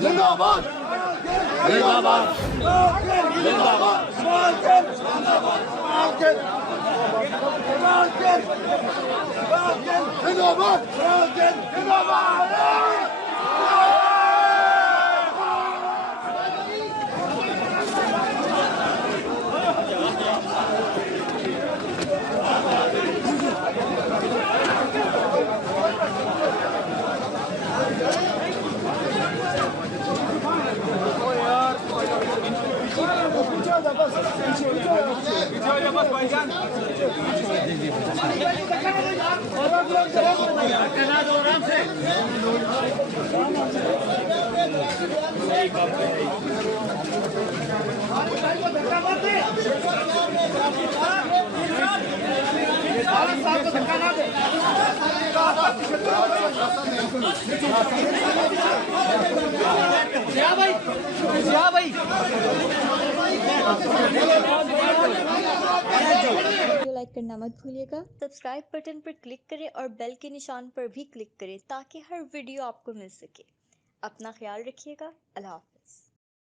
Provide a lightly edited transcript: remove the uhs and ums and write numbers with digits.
जिंदाबाद जिंदाबाद जिंदाबाद जिंदाबाद जिंदाबाद। बस भाईजान आराम से भाई वीडियो लाइक करना मत भूलिएगा। सब्सक्राइब बटन पर क्लिक करें और बेल के निशान पर भी क्लिक करें ताकि हर वीडियो आपको मिल सके। अपना ख्याल रखिएगा। अल्लाह हाफ़िज़।